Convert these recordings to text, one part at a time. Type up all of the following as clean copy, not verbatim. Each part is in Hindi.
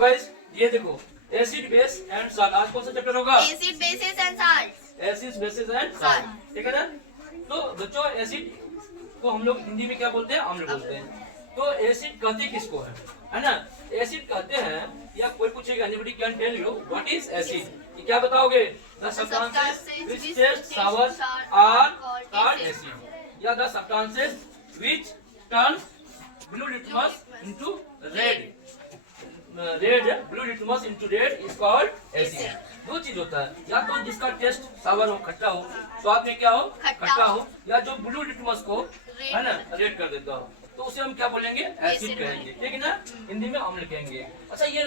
गाइस ये देखो एसिड बेस एंड सॉल्ट, आज कौन सा चैप्टर होगा? Acid basis and salt. Acid basis and salt, ठीक है ना। तो बच्चों एसिड को हम लोग हिंदी में क्या बोलते हैं? अम्ल बोलते हैं। तो एसिड कहते किसको है ना? एसिड कहते हैं, या कोई पूछेगा anybody can tell you what is acid? ये क्या बताओगे? The substances which taste sour are called acid, या the substances which turn blue litmus into red, blue litmus into red is called acid. दो चीज होता है, या तो जिसका टेस्ट सावर हो, खट्टा हो, स्वाद में क्या हो? खट्टा हो, या जो ब्लू लिटमस को है ना रेड कर देता हो, तो उसे हम क्या बोलेंगे? एसिड कहेंगे, ठीक है ना। हिंदी में अम्ल कहेंगे। अच्छा ये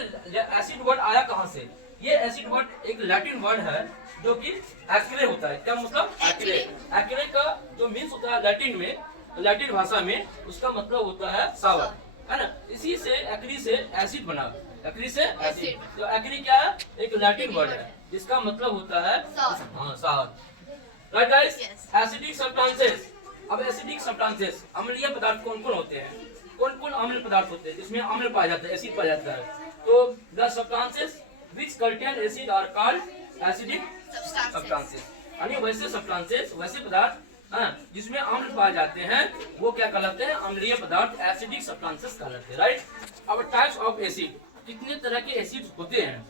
एसिड वर्ड आया कहाँ से? ये एसिड वर्ड एक लैटिन वर्ड है जो कि एक्रे होता है। क्या मतलब? एक्रे। एक्रे का जो मीन्स होता है लैटिन में, लैटिन भाषा में उसका मतलब होता है सावर, है ना। इसी से एक्री से एसिड बना, एक्री से एसिड। तो एक्री क्या है? एक लैटिन वर्ड है जिसका मतलब होता है sour. Right guys, acidic substances. अब एसिडिक सब्सटेंसेस अम्लीय पदार्थ कौन कौन होते हैं? कौन कौन अम्ल पदार्थ होते हैं जिसमें अम्ल पाया जाता है, एसिड पाया जाता है? तो the substances which contain acid are called acidic substances. यानी वैसे सब्सटेंसेस, वैसे पदार्थ जिसमें अम्ल पाए जाते हैं वो क्या कहलाते हैं? अम्लीय पदार्थ, एसिडिक सब्सटेंसेस कहलाते हैं। राइट। अब टाइप्स ऑफ एसिड, कितने तरह के एसिड होते हैं?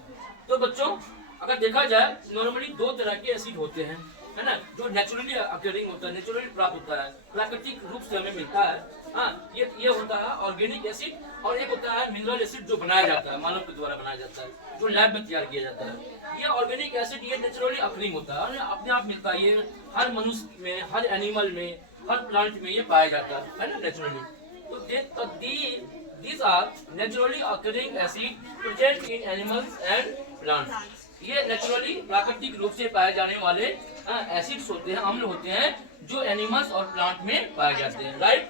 तो बच्चों अगर देखा जाए नॉर्मली दो तरह के एसिड होते हैं, है ना, जो नेचुरली अकरिंग होता है, नेचुरली प्राप्त होता है, प्राकृतिक रूप से हमें मिलता है। ये होता है ऑर्गेनिक एसिड, और एक होता है मिनरल एसिड जो बनाया जाता है, मानव के द्वारा बनाया जाता है, जो लैब में तैयार किया जाता है। ये ऑर्गेनिक एसिड ये नेचुरली अकरिंग होता है, अपने आप मिलता है। ये हर मनुष्य में, हर एनिमल में, हर प्लांट में ये पाया जाता है ना, नेचुरली। तो these are naturally occurring acid present in animals and plants। ये नेचुरली प्राकृतिक रूप से पाए जाने वाले एसिड्स होते हैं, अम्ल होते हैं, जो एनिमल्स और प्लांट में पाए जाते हैं। राइट,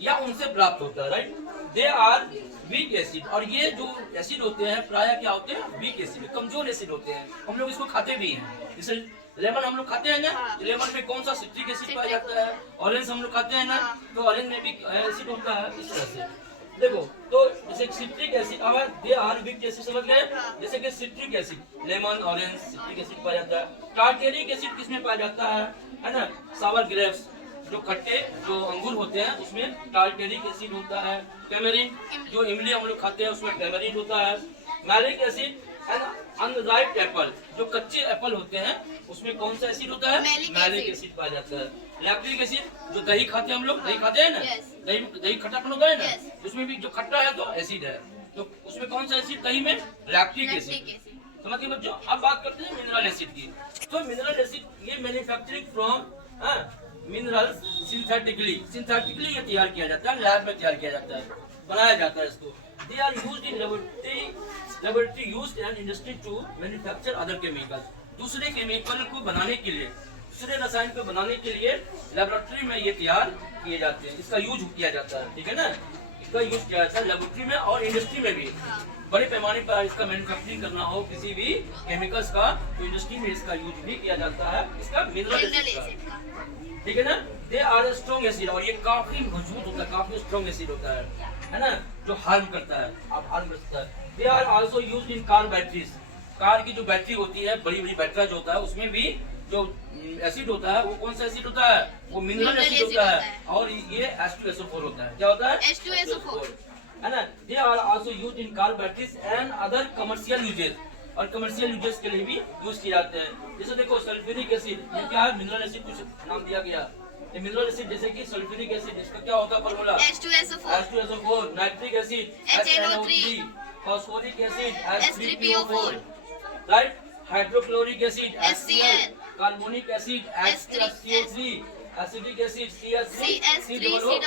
या उनसे प्राप्त होता है। Right. They are weak acid, और ये जो एसिड होते हैं प्राय क्या होते हैं? वीक एसिड, कमजोर एसिड होते हैं। हम लोग इसको खाते भी हैं, जैसे लेमन हम लोग खाते हैं ना, लेमन में कौन सा सिट्रिक एसिड पाया जाता है? ऑरेंज हम लोग खाते हैं ना, तो ऑरेंज में भी एसिड होता है। इस तरह से देखो, तो जैसे सिट्रिक एसिड, अब दे आर वीक एसिड समझ गए? जैसे कि citric acid, lemon, orange, citric acid पाया जाता है। टार्टेरिक एसिड किसमें पाया जाता है ना? सावर ग्रेप्स, जो खट्टे जो अंगूर होते हैं उसमें टार्टेरिक एसिड होता है। टेमरिन, जो इमली हम लोग खाते हैं उसमें टेमरिन होता है। Malic acid and unripe Apple, जो कच्चे एप्पल होते हैं उसमें कौन सा एसिड होता है? मैलिक एसिड पाया जाता है। लैक्टिक एसिड, जो दही खाते हैं हम लोग, दही खाते हैं ना, दही खट्टापन होता है ना, उसमें भी जो खट्टा है तो एसिड है, तो उसमें कौन सा एसिड? दही में लैक्टिक एसिड। समझिए बच्चों। अब बात करते हैं मिनरल एसिड की। तो मिनरल एसिड ये मैन्युफैक्चरिंग फ्रॉम मिनरल्स सिंथेटिकली ये तैयार किया जाता है, लैब में तैयार किया जाता है, बनाया जाता है इसको। They are used in laboratory used and industry to manufacture other chemicals. दूसरे केमिकल को बनाने के लिए, दूसरे रसायन को बनाने के लिए लेबोरेटरी में ये तैयार किए जाते हैं, इसका यूज किया जाता है, ठीक है ना। इसका यूज किया जाता है लेबोरेटरी में और इंडस्ट्री में भी। बड़े पैमाने पर इसका मैन्युफैक्चरिंग करना हो किसी भी केमिकल्स का, तो इंडस्ट्री में इसका यूज भी किया जाता है, इसका मिनरल एसिड का, ठीक है ना। दे आर स्ट्रॉन्ग एसिड, और ये काफी मजबूत होता है, काफी स्ट्रॉन्ग एसिड होता है ना, जो हार्म करता है, आप हार्म कर सकता है। They are also used in car batteries, car की जो बैटरी होती है, बड़ी बड़ी बैटरी जो होता है, उसमें भी जो एसिड होता है वो कौन सा एसिड होता है? वो मिनरल एसिड होता है, और ये H2SO4 होता है। क्या होता है? H2SO4, है ना। They are also used in car batteries and other commercial uses, और कमर्शियल यूजेस के लिए भी यूज किए जाते हैं। जैसे देखो सल्फ्यूरिक एसिड, ये क्या है? मिनरल एसिड, कुछ नाम दिया गया। ये मिनरल एसिड जैसे कि सल्फ्यूरिक एसिड, इसका क्या होता है formula? H2SO4। Nitric acid HNO3, phosphoric acid H3PO4, right. Hydrochloric acid HCl, carbonic acid H2CO3, acidic acid CH3COOH,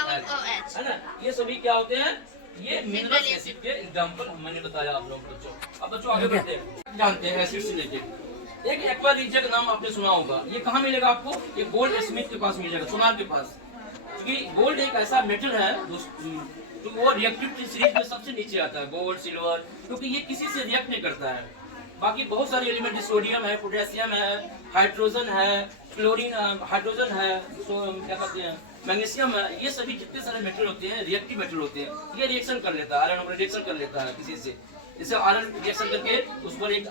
है ना। ये सभी क्या होते हैं? ये मिनरल एसिड के एग्जांपल मैंने बताया आप लोगों को बच्चों। अब बच्चों आगे बढ़ते हैं, जानते हैं एसिड से रिलेटेड। एक एक्वा रिएक्टर का नाम आपने सुना होगा, ये कहाँ मिलेगा आपको? ये गोल्ड स्मिथ के पास मिलेगा, सोनार के पास। क्योंकि गोल्ड एक ऐसा मेटल है तो वो रिएक्टिव सीरीज में सबसे नीचे आता है, गोल्ड, सिल्वर, क्योंकि ये किसी से रिएक्ट नहीं करता है। बाकी बहुत सारे एलिमेंट, सोडियम है, पोटेशियम है, हाइड्रोजन है, क्लोरीन, हाइड्रोजन है, क्या कहते हैं, मैग्नीशियम है, ये सभी जितने सारे मेटल होते हैं रिएक्टिव मेटल होते हैं, ये रिएक्शन कर लेता है, आयरन रिएक्शन कर लेता है किसी से, इसे आयरन रिएक्शन करके उस पर एक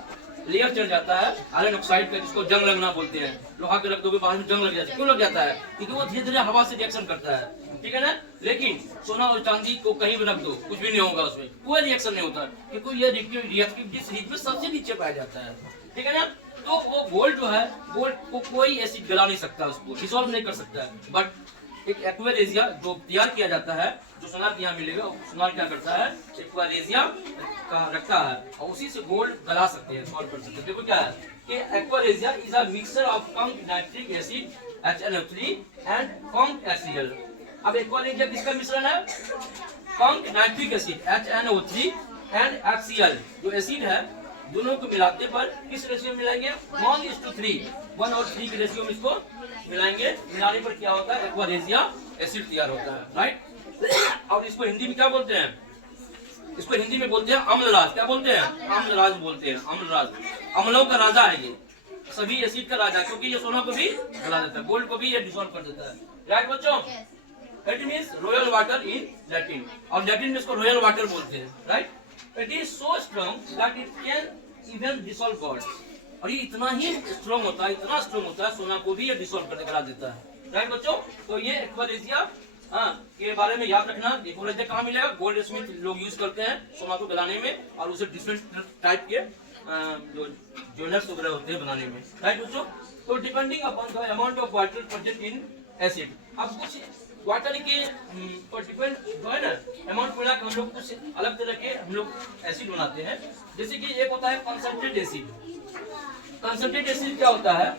लेयर चढ़ जाता है आयरन ऑक्साइड का, जिसको जंग लगना बोलते हैं। लोहा के रख दोगे बाद में जंग लग जाता है। क्यों लग जाता है? क्योंकि वो धीरे धीरे हवा से रिएक्शन करता है, ठीक है ना। लेकिन सोना और चांदी को कहीं भी रख दो, कुछ भी नहीं होगा, उसमें कोई रिएक्शन नहीं होता, क्योंकि ये रिएक्टिव जिस हीट में सबसे नीचे पाया जाता है, ठीक है ना। तो वो गोल्ड जो है, गोल्ड को कोई एसिड गला नहीं सकता, उसको डिसॉल्व नहीं कर सकता है। बट एक एक्वारेजिया जो तैयार किया जाता है, जो सोनार यहाँ मिलेगा, सोनार क्या करता है, एक्वारेजिया का रखता है और उसी से गोल्ड गला सकते हैं, सॉल्व कर सकते हैं। देखो क्या है कि aqua regia is a mixture of conc nitric acid HNO3 and conc HCl। अब एक्वारेजिया किसका मिश्रण है? Conc nitric acid HNO3 and HCl जो एसिड है, दोनों को मिलाते पर किस रेशियो में मिलाएंगे? 1:3, 1 और 3 के रेशियो में इसको मिलाएंगे। मिलाने पर क्या होता है? एक्वारेजिया एसिड तैयार होता है, राइट। और इसको हिंदी में क्या बोलते हैं? इसको हिंदी में बोलते हैं अम्लराज। क्या बोलते हैं? अम्लराज बोलते हैं, अम्लराज। अम्लों का राजा है ये, सभी एसिड का राजा, क्योंकि ये सोना को भी गला देता है, गोल्ड को भी ये डिसॉल्व कर देता है, राइट बच्चों। It means royal water in Latin, और लैटिन में इसको रॉयल वाटर बोलते हैं, right. It is so strong that it can even dissolve God. और ये इतना ही स्ट्रॉन्ग होता है, इतना स्ट्रॉन्ग होता है, सोना को भी ये डिसॉल्व करके गला देता है, राइट बच्चों। तो ये एक्वारेजिया के बारे में याद रखना। एक्वारेजिया कहाँ मिलेगा? गोल्ड स्मिथ लोग यूज करते हैं सोना को गलाने में, और उसे डिफरेंट टाइप के जो ज्वेलर्स वगैरह होते हैं बनाने में, राइट बच्चों। तो depending upon the amount of water present in acid, अब कुछ वाटर के पर डिपेंड जो है ना, अमाउंट मिला के हम लोग कुछ अलग तरह के हम लोग एसिड बनाते हैं। जैसे कि एक होता है कंसंट्रेट एसिड। कंसंट्रेट एसिड क्या होता है?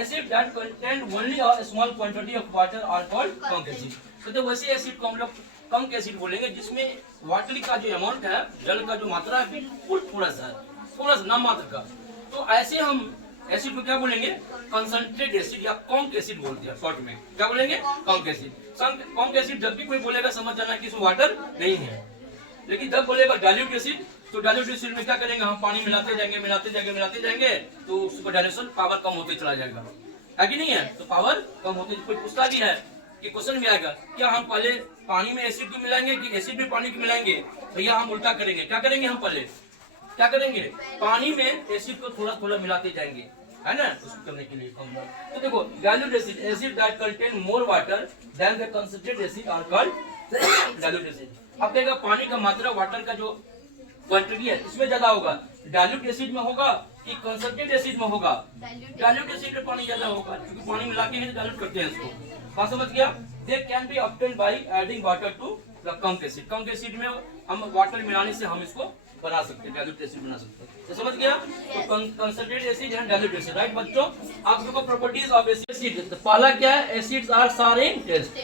Acid that contain only a small quantity of water are called conc acid. तो वैसे एसिड को हम लोग कंक एसिड बोलेंगे जिसमें वाटर का जो अमाउंट है, जल का जो मात्रा है, बिल्कुल थोड़ा सा नाम मात्र का। तो ऐसे हम एसिड को क्या बोलेंगे? कंसंट्रेट एसिड या कंक एसिड बोलते हैं, शॉर्ट में क्या बोलेंगे? कंक एसिड। कंक एसिड जब भी कोई बोलेगा समझ जाना कि इसमें वाटर नहीं है। लेकिन जब बोलेगा डाइल्यूट एसिड, तो डाइल्यूट एसिड में क्या करेंगे? हम पानी मिलाते जाएंगे, तो उसका डाइल्यूशन पावर कम होते चला जाएगा, है कि नहीं है? तो पावर कम होते, कोई पूछता भी है कि क्वेश्चन भी आएगा, क्या हम पहले पानी में एसिड को मिलाएंगे कि एसिड में पानी को मिलाएंगे? भैया हम उल्टा करेंगे। क्या करेंगे? हम पहले क्या करेंगे? पानी में एसिड को थोड़ा थोड़ा मिलाते जाएंगे, है ना, उसको करने के लिए कम। तो देखो dilute acid that contain more water than the concentrate acid are called dilute acid. अब देखो पानी का मात्रा, वाटर का जो क्वांटिटी है, इसमें ज्यादा होगा, डाइल्यूट एसिड में होगा कि कंसंट्रेट एसिड में होगा? डाइल्यूट एसिड में पानी ज्यादा होगा, क्योंकि पानी मिला के ही डाइल्यूट करते हैं इसको। बात समझ गया? They can be obtained by adding water to the conc acid. Conc acid में हम वाटर मिलाने से हम इसको बना सकते हैं, डाइल्यूट एसिड बना सकते हैं। तो समझ गया? तो concentrate acid and dilute acid, right बच्चों। आप देखो प्रॉपर्टीज ऑफ एसिड। तो पहला क्या है? एसिड्स आर सार इन टेस्ट,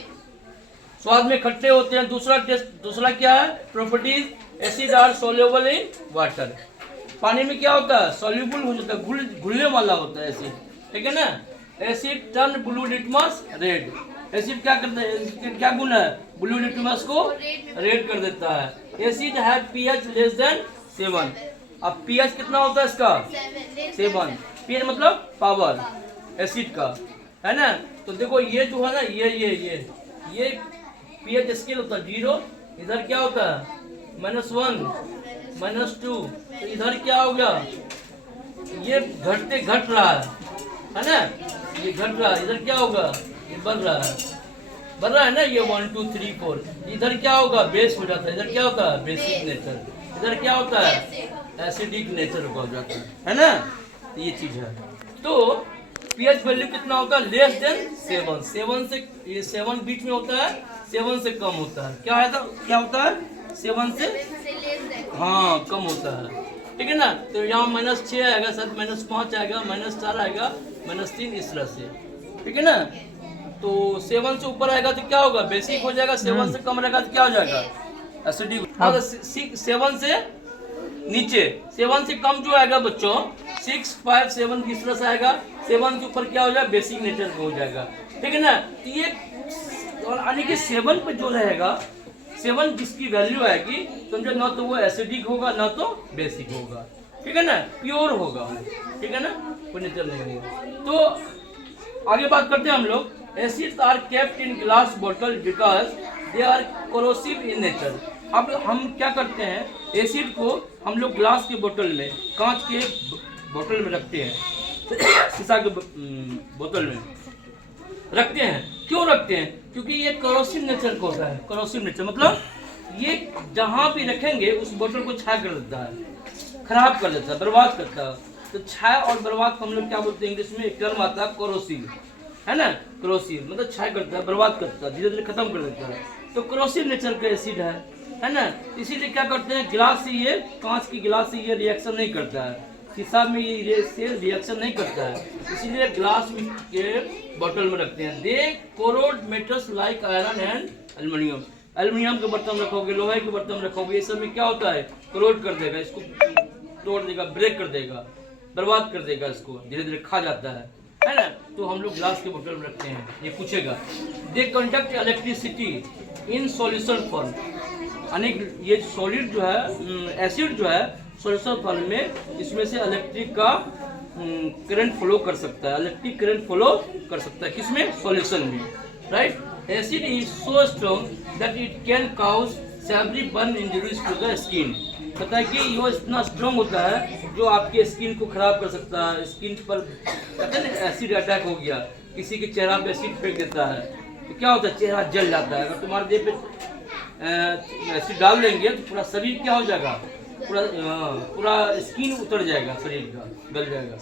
स्वाद में खट्टे होते हैं। दूसरा क्या है? Properties, acid are soluble in water. पानी में क्या होता है? सोल्यूबल हो जाता है, घुलने वाला होता है एसिड, ठीक है ना। Asset turn blue litmus red. Acid क्या करता है? क्या गुण है? ब्लू लिटमस को रेड कर देता है। एसिड है पीएच लेस देन 7। अब पीएच कितना होता है इसका? 7। पीएच मतलब पावर एसिड का, है ना। तो देखो ये जो है ना, ये पीएच स्केल होता है 0। इधर क्या होता है? -1, -2। तो इधर क्या हो गया? ये घट रहा है ना, ये घट रहा है। इधर क्या होगा? ये बढ़ रहा है ना, ये 1 2 3 4। इधर क्या होगा? बेस हो जाता है। इधर क्या होता है? Basic nature. इधर क्या होता है? एसिडिक नेचर हो जाता है ना। तो ये चीज है। तो पीएच वैल्यू कितना होता है? Less than 7। 7 से, ये 7 बीच में होता है, 7 से कम होता है। क्या होता है? 7 से हाँ कम होता है, ठीक है ना। तो यहाँ -6 आएगा, शायद -5 आएगा, -4 आएगा, -3, इस तरह से, ठीक है ना। तो 7 से ऊपर आएगा तो क्या होगा? बेसिक हो जाएगा। 7 से कम रहेगा तो क्या हो जाएगा? एसिडिक। 7 से नीचे, 7 से कम जो आएगा बच्चों, 6 5 7 इस तरह से आएगा। 7 के ऊपर क्या हो जाएगा? बेसिक नेचर हो जाएगा, ठीक है ना। तो ये यानी कि 7 पे जो रहेगा, 7 जिसकी वैल्यू आएगी, समझो ना तो वो एसिडिक होगा ना तो बेसिक होगा, ठीक है ना, प्योर होगा, ठीक है ना, कोई नेचर नहीं होगा। तो आगे बात करते हैं हम लोग। Acids are kept in glass bottle because they are corrosive in nature. अब हम क्या करते हैं एसिड को हम लोग ग्लास के बोतल में, कांच के बोतल में रखते हैं, शीशा के बोतल में रखते हैं। क्यों रखते हैं? क्योंकि ये करोसिव नेचर का होता है। करोसिव नेचर मतलब ये जहाँ भी रखेंगे उस बोतल को छाया कर देता है, खराब कर देता है, बर्बाद करता है। तो छाया और बर्बाद को हम लोग क्या बोलते हैं? इंग्लिश में एक टर्म आता है कोरोसिव, है ना। कोरोसिव मतलब छाया करता है, बर्बाद करता है, धीरे धीरे खत्म कर देता है। तो कोरोसिव नेचर का एसिड है ना। इसीलिए क्या करते हैं, गिलास से ये, कांच की गिलास से ये रिएक्शन नहीं करता है, शीशा में ये से रिएक्शन नहीं करता है, इसीलिए ग्लास के बोतल में रखते हैं। They corrode metals like iron and aluminium. Aluminium के बर्तन रखोगे, लोहे के बर्तन रखोगे, ये सब में क्या होता है? कोरोड कर देगा, इसको तोड़ देगा, ब्रेक कर देगा, बर्बाद कर देगा, इसको धीरे धीरे खा जाता है ना। तो हम लोग ग्लास के बोतल में रखते हैं। ये पूछेगा, they conduct electricity in solution form. अनेक ये सॉलिड जो है, एसिड जो है सॉल्यूशन फॉर्म में, इसमें से इलेक्ट्रिक का करंट फ्लो कर सकता है, इलेक्ट्रिक करंट फ्लो कर सकता है। किसमें? सॉल्यूशन में, right. Acid is so strong that it can cause severe burn injuries to the skin. पता है कि ये इतना स्ट्रॉन्ग होता है जो आपके स्किन को खराब कर सकता है। स्किन पर कहते हैं ना, एसिड अटैक हो गया, किसी के चेहरा पे एसिड फेंक देता है तो क्या होता है? चेहरा जल जाता है। अगर तुम्हारे देह पे एसिड डाल देंगे तो पूरा शरीर क्या हो जाएगा? पूरा स्किन उतर जाएगा, शरीर का गल जाएगा।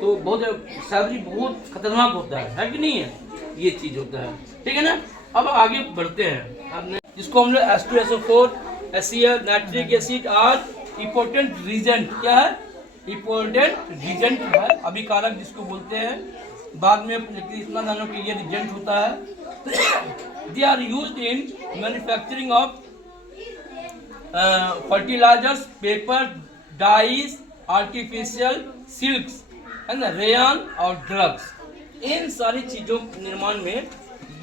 तो बहुत सैलरी बहुत खतरनाक होता है कि नहीं है? ये चीज होता है, ठीक है ना। अब आगे बढ़ते हैं। आपने जिसको हम लोग H2SO4, HCl, nitric acid are important reagent. क्या है? इम्पोर्टेंट रीजेंट है, अभिकारक जिसको बोलते हैं। बाद में इतना जानो कि ये रीजेंट होता है। They are used in manufacturing of fertilizers, paper, dyes, artificial silks, है ना, रेयन और ड्रग्स। इन सारी चीज़ों के निर्माण में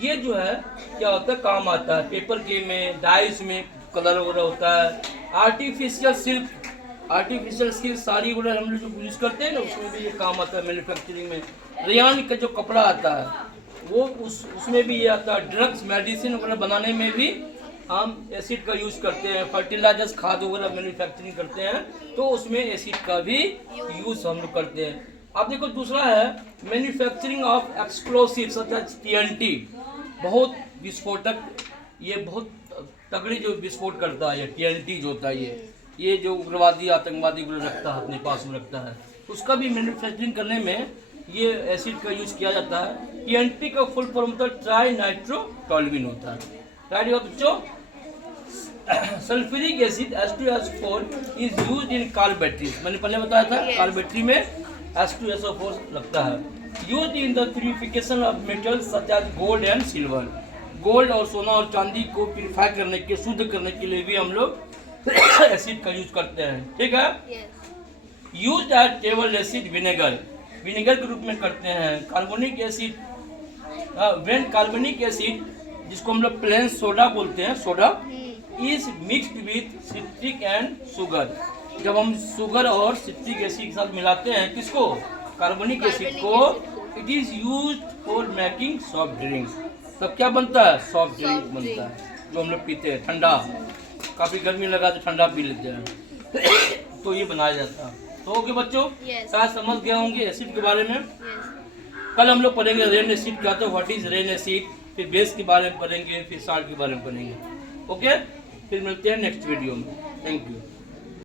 ये जो है क्या होता है? काम आता है। पेपर के में, डाइज में कलर वगैरह होता है। आर्टिफिशियल सिल्क साड़ी वगैरह हम लोग यूज करते हैं ना, उसमें भी ये काम आता है मैन्युफैक्चरिंग में। रेयन का जो कपड़ा आता है वो उसमें भी ये आता है। ड्रग्स, मेडिसिन वगैरह बनाने में भी हम एसिड का यूज करते हैं। फर्टिलाइजर्स, खाद वगैरह मैन्युफैक्चरिंग करते हैं तो उसमें एसिड का भी यूज हम लोग करते हैं। अब देखो दूसरा है manufacturing of explosive such as TNT। बहुत विस्फोटक, ये बहुत तगड़ी जो विस्फोट करता है ये TNT जो होता है, ये जो उग्रवादी आतंकवादी रखता है, अपने पास में रखता है, उसका भी मैन्युफैक्चरिंग करने में ये एसिड का यूज किया जाता है। TNT का फुल फॉर्म होता है ट्राई नाइट्रोटोल्यूइन होता है। राइट बच्चों। Sulphuric acid H2SO4 is used in car batteries. मैंने पहले बताया था कार बैटरी में H2SO4 लगता है। Used in the purification of metals such as gold and silver. Gold और सोना और चांदी को प्यूरिफाई करने के, शुद्ध करने के लिए भी हम लोग एसिड का यूज करते हैं, ठीक है। Used as table acid vinegar, vinegar के रूप में करते हैं। Carbonic acid, when carbonic acid जिसको हम लोग प्लेन सोडा बोलते हैं, soda is mixed with citric and sugar. जब हम शुगर और सिट्रिक एसिड के साथ मिलाते हैं, किसको? कार्बोनिक एसिड को, it is used for making soft drinks. तब क्या बनता है? सॉफ्ट ड्रिंक बनता है जो हम लोग पीते हैं। ठंडा, काफी गर्मी लगा तो ठंडा पी लेते हैं तो ये बनाया जाता है। तो ओके बच्चों, शायद समझ गए होंगे एसिड के बारे में। कल हम लोग पढ़ेंगे रेन एसिड क्या होता है, व्हाट इज रेन एसिड, फिर बेस के बारे में पढ़ेंगे, फिर साल्ट के बारे में पढ़ेंगे। ओके, फिर मिलते हैं नेक्स्ट वीडियो में। Thank you.